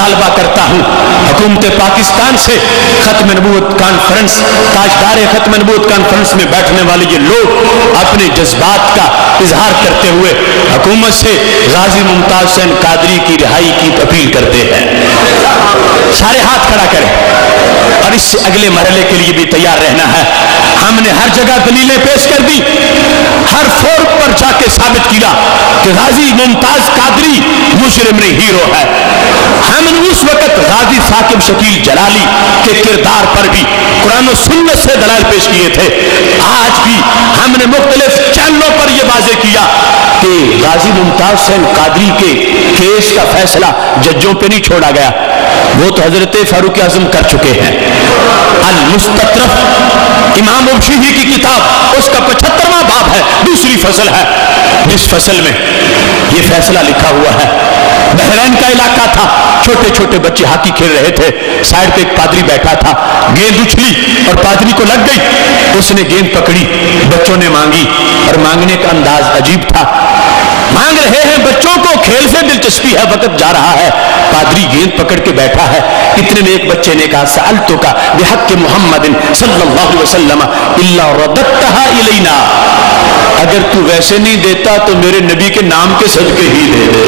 मुतालबा करता हूँ हुकूमत पाकिस्तान से खत्म नबूवत कॉन्फ्रेंस, ताजदार खत्म नबूवत कॉन्फ्रेंस में बैठने वाले ये लोग अपने जज्बात का इजहार करते हुए हुकूमत से गाजी मुमताज हुसैन कादरी की रिहाई की अपील करते हैं। सारे हाथ खड़ा करें और इससे अगले मरहले के लिए भी तैयार रहना है। हमने हर जगह दलीलें पेश कर दी, हर फोरम पर जाके साबित किया कि गाजी मुमताज कादरी मुजरिम नहीं हीरो है। हमने उस वक्त गाजी साकिब शकील जलाली के किरदार पर भी कुरान और सुन्नत से दलाल पेश किए थे। आज भी हमने मुख्तलिफ चैनलों पर यह वाज़ेह किया कि गाजी मुमताज हुसैन कादरी के केस का फैसला जजों पे नहीं छोड़ा गया, वो तो हजरत फारूक आजम कर चुके हैं। अल मुस्ततरफ इमाम मुबशिरी की किताब, उसका 75वां बाब है, दूसरी फसल है, जिस फसल में ये फैसला लिखा हुआ है। बहरैन का इलाका था, छोटे छोटे बच्चे हॉकी खेल रहे थे, साइड पे एक पादरी बैठा था, गेंद उछली और पादरी को लग गई। उसने गेंद पकड़ी, बच्चों ने मांगी और मांगने का अंदाज अजीब था। मांग रहे हैं बच्चों को, खेल से दिलचस्पी है, वक्त जा रहा है, पादरी गेंद पकड़ के बैठा है। इतने में एक बच्चे ने कहा सअल्तु का बिहक़्क़ि मुहम्मदिन सल्लल्लाहु अलैहि वसल्लम इल्ला रद्दतहा इलैना, अगर तू वैसे नहीं देता तो मेरे नबी के नाम के सदके ही दे दे।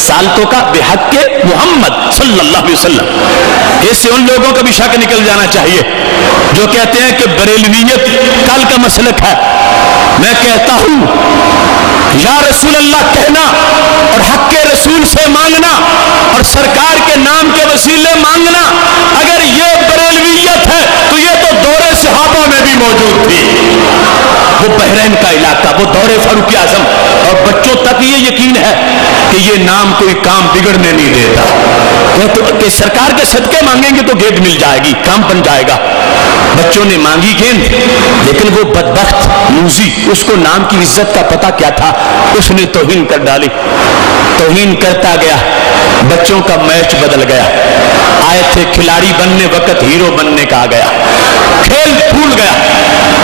सालतों का बिहक़्क़ि मुहम्मद सल्लल्लाहु अलैहि वसल्लम, इससे उन लोगों का भी शक निकल जाना चाहिए जो कहते हैं कि बरेलवियत कल का मसलक है। मैं कहता हूं या रसूल अल्लाह कहना और हक़ के रसूल से मांगना और सरकार के नाम के वसीले मांगना, अगर ये बरेलवियत है तो ये तो दौरे सहाबा में भी मौजूद थी। वो बहरैन का इलाका, वो दौरे फारूक आजम, और बच्चों तक ये यकीन है कि ये नाम कोई काम बिगड़ने नहीं देता। तो कि सरकार के सदके मांगेंगे तो गेंद मिल जाएगी, काम बन जाएगा। बच्चों ने मांगी गेंद, लेकिन वो बदबख्त मूजी, उसको नाम की इज्जत का पता क्या था, उसने तौहीन कर डाली। तौहीन करता गया, बच्चों का मैच बदल गया। आए थे खिलाड़ी बनने, वक्त हीरो बनने का आ गया। खेल भूल गया,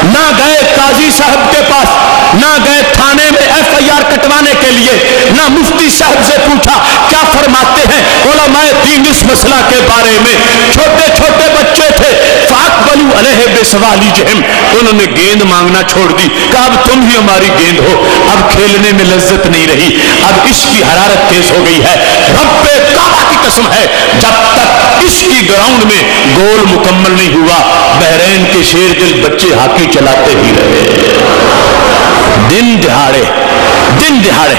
ना गए काजी साहब के पास, ना गए थाने में FIR कटवाने के लिए, ना मुफ्ती साहब से पूछा क्या फरमाते हैं उलमाए दीन इस मसला के बारे में। छोटे छोटे बच्चे थे, फाकबलू अलैहि बिसवाली जहम, उन्होंने गेंद मांगना छोड़ दी, कहा अब तुम ही हमारी गेंद हो। अब खेलने में लज्जत नहीं रही, अब इसकी हरारत तेज हो गई है। रब्बे काबा की कसम है, जब तक इसकी ग्राउंड में गोल मुकम्मल नहीं हुआ, बहरैन के शेर दिल बच्चे हॉकी चलाते ही रहे। दिन दिहाड़े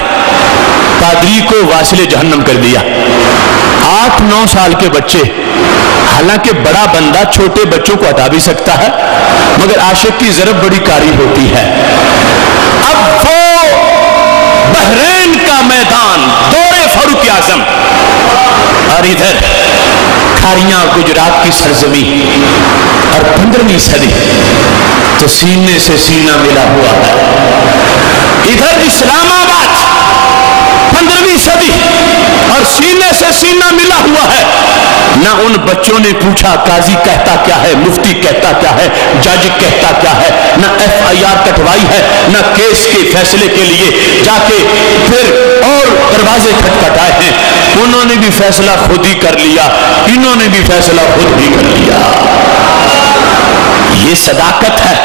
पादरी को वासिले जहन्नम कर दिया। 8-9 साल के बच्चे, हालांकि बड़ा बंदा छोटे बच्चों को हटा भी सकता है, मगर आशिक की जरब बड़ी कारी होती है। अब वो बहरैन का मैदान, दौरे फारूक आजम, और इधर खारियां गुजरात की सरजमी, और 15वीं सदी तो सीने से सीना मिला हुआ है। इधर इस्लामाबाद 15वीं सदी और सीने से सीना मिला हुआ है। ना उन बच्चों ने पूछा काजी कहता क्या है, मुफ्ती कहता क्या है, जज कहता क्या है, ना FIR कटवाई है, ना केस के फैसले के लिए जाके फिर और दरवाजे खटखटाए हैं। उन्होंने भी फैसला खुद ही कर लिया, इन्होंने भी फैसला खुद ही कर लिया। ये सदाकत है।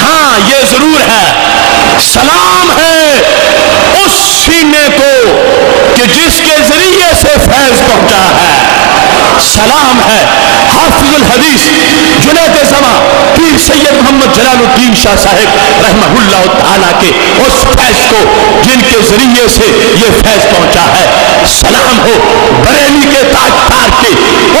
हाँ, ये जरूर है, सलाम है उस सीने को कि जिसके जरिए से फैज पहुंचा है। सलाम है हाफिजुल हदीस जुनैद ज़मा पीर सैयद मोहम्मद जलालुद्दीन शाह साहिब रहमहुल्लाह ताला के उस फैज को जिनके जरिए से ये फैज पहुंचा है। सलाम हो बरेली के ताजदार के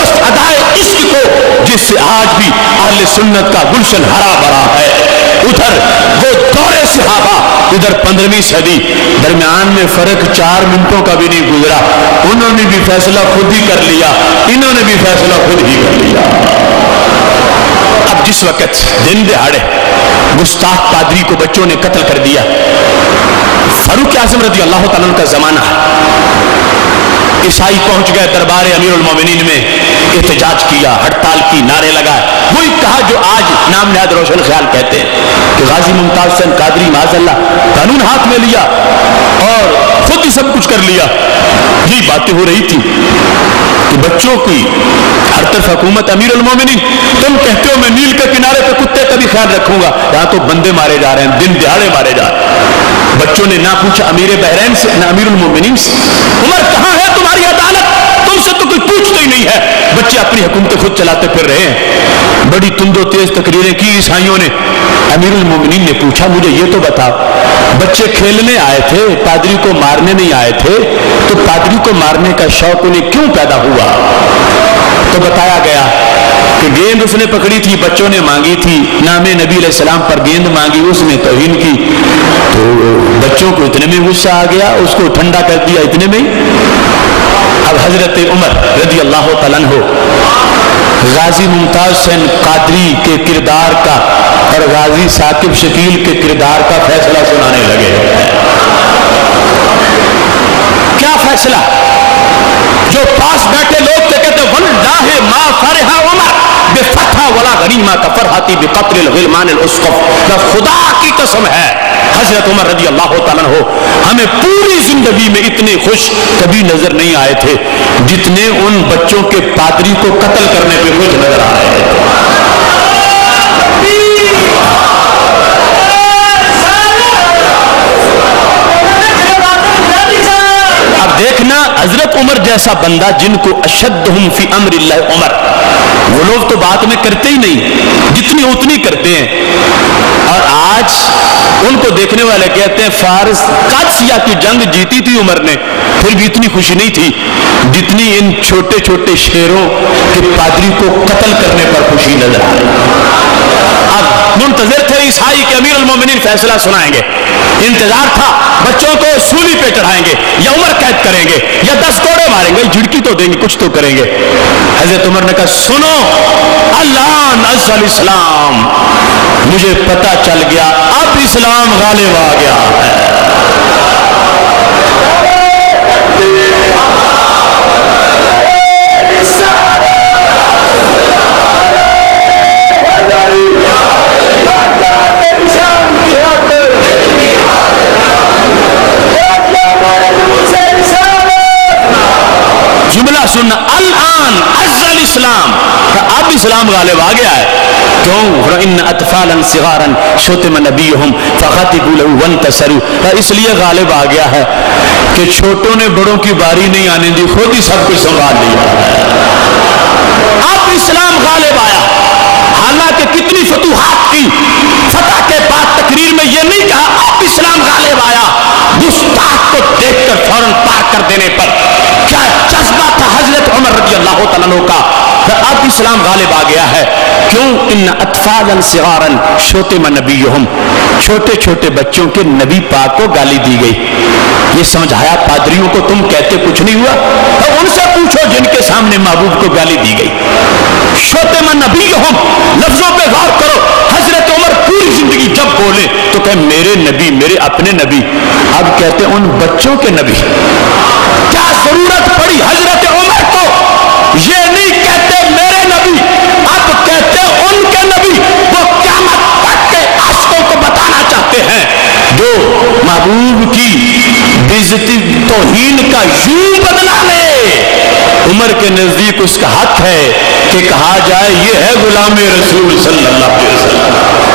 उस अदाए इश्क को जिससे आज भी अहले सुन्नत का गुलशन हरा भरा है। उधर वो दौरे सहाबा, इधर 15वीं सदी, दरमियान में फर्क 4 मिनटों का भी नहीं गुजरा। उन्होंने भी फैसला खुद ही कर लिया, इन्होंने भी फैसला खुद ही कर लिया। अब जिस वक्त दिन दिहाड़े गुस्ताख पादरी को बच्चों ने कत्ल कर दिया, फारूक आजम रज़ी अल्लाह तआला का जमाना है। ईसाई पहुंच गए दरबार अमीरुल मोमिनीन में, एहतजाज किया, हड़ताल की, नारे लगाए। वही कहा जो आज नाम नहायत रोशन ख्याल कहते हैं कि गाजी मुमताज हुसैन कादरी माज़अल्लाह कानून हाथ में लिया और खुद ही सब कुछ कर लिया। यही बातें हो रही थी कि बच्चों की हर तरफ हुकूमत, अमीर उल मोमिनीन तुम कहते हो मैं नील के किनारे पे कुत्ते का भी ख्याल रखूंगा, यहाँ तो बंदे मारे जा रहे हैं, दिन दिहाड़े मारे जा रहे हैं। बच्चों ने ना पूछा अमीर बहरैन से, ना अमीर उल मोमिनीन से, उमर कहाँ है तुम्हारी अदालत, तुमसे तो कोई पूछता ही नहीं है। बच्चे अपनी हुकूमत खुद चलाते फिर रहे हैं। बड़ी तुंदो तेज तकरीरें की ईसाइयों ने। अमीरुल मोमिनीन ने पूछा मुझे ये तो बताओ, बच्चे खेलने आए थे, पादरी को मारने नहीं आए थे, तो पादरी को मारने का शौक उन्हें क्यों पैदा हुआ? तो बताया गया कि गेंद उसने पकड़ी थी, बच्चों ने मांगी थी, नामे नबी अलैहि सलाम पर गेंद मांगी, उसने तौहीन की, तो बच्चों को इतने में गुस्सा आ गया, उसको ठंडा कर दिया इतने में। अब हजरत उमर रज़ी अल्लाह तआला अन्हु गाजी मुमताज हुसैन कादरी के किरदार का और गाजी साकिब शकील के किरदार का फैसला सुनाने लगे। क्या फैसला? जो पास बैठे लोग थे कहते वल्लाहि मा फरहा उमर बिफतह वला गनीमा का फरहती बिकत्ल गिलमान उसकफ। खुदा की कसम है हजरत उमर रज़ी अल्लाह तआला अन्हु हमें पूरी जिंदगी में इतने खुश कभी नजर नहीं आए थे जितने उन बच्चों के पादरी को कत्ल करने पे खुश नजर आ रहे थे। अब देखना हजरत उमर जैसा बंदा जिनको अशद्दहुम फी अम्रिल्लाह उमर, वो लोग तो बात में करते ही नहीं, जितनी उतनी करते हैं। और आज उनको देखने वाले कहते हैं फारस कादसिया की जंग जीती थी उमर ने, फिर भी इतनी खुशी नहीं थी जितनी इन छोटे छोटे शेरों के पादरी को कत्ल करने पर खुशी नजर आ रही। अब मुंतजर थे ईसाई के अमीर उल मोमिनीन फैसला सुनाएंगे, इंतजार था बच्चों को सूली पे चढ़ाएंगे या उम्र कैद करेंगे या 10 कोड़े मारेंगे, झिड़की तो देंगे, कुछ तो करेंगे। हजरत उमर ने कहा सुनो अल्लाह अज़्ज़ल इस्लाम, मुझे पता चल गया अब इस्लाम गालिब आ गया है। जुमला सुनना अल-आन अज़्ज़ल इस्लाम, अब इस्लाम गालिब आ गया है। क्यों? इन अतफालन सिगारन शुतिम नबीहुम फखतिबू लहू वंतसरू, इसलिए गालिब आ गया है कि छोटों ने बड़ों की बारी नहीं आने दी, खुद ही सब कुछ संभाल लिया। अब इस्लाम गालिब आया। हालांकि कितनी फतूहात की, फतह के बाद तकरीर में यह नहीं कहा अब इस्लाम गालिब आया। गुस्ताख को देखकर फौरन पार कर देने पर क्या जज्बा था हजरत उमर रज़ी अल्लाह तआला अन्हु का, अब इस्लाम गालिब आ गया है। क्यों? इन अतफालन सिगारन शुतिम नबीहुम, छोटे छोटे बच्चों के नबी पाक को गाली दी गई। ये समझाया पादरियों को तुम कहते कुछ नहीं हुआ, तो उनसे पूछो जिनके सामने महबूब को गाली दी गई। शुतिम नबीहुम लफ्जों पे गौर करो। हजरत उमर पूरी जिंदगी जब बोले तो कहे मेरे नबी, मेरे अपने नबी, अब कहते उन बच्चों के नबी। क्या जरूरत पड़ी हजरत उमर को? ये नहीं कहते मेरे नबी, अब कहते उनके नबी। वो क़यामत तक के आशिकों को बताना चाहते हैं जो महबूब की बेइज्जती तौहीन का यूं बदला ले। उमर के नजदीक उसका हक है कि कहा जाए ये है गुलाम रसूल सल्लल्लाहु अलैहि वसल्लम।